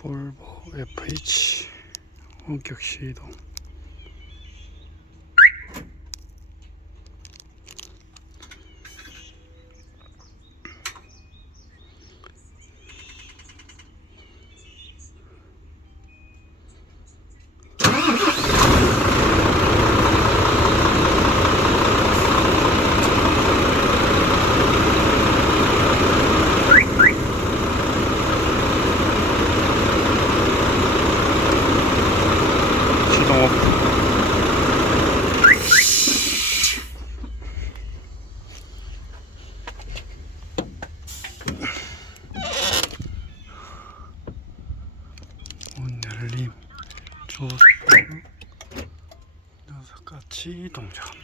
볼보 FH 원격 시동. 시동 오프. 문 열림. 저 녀석같이 동작.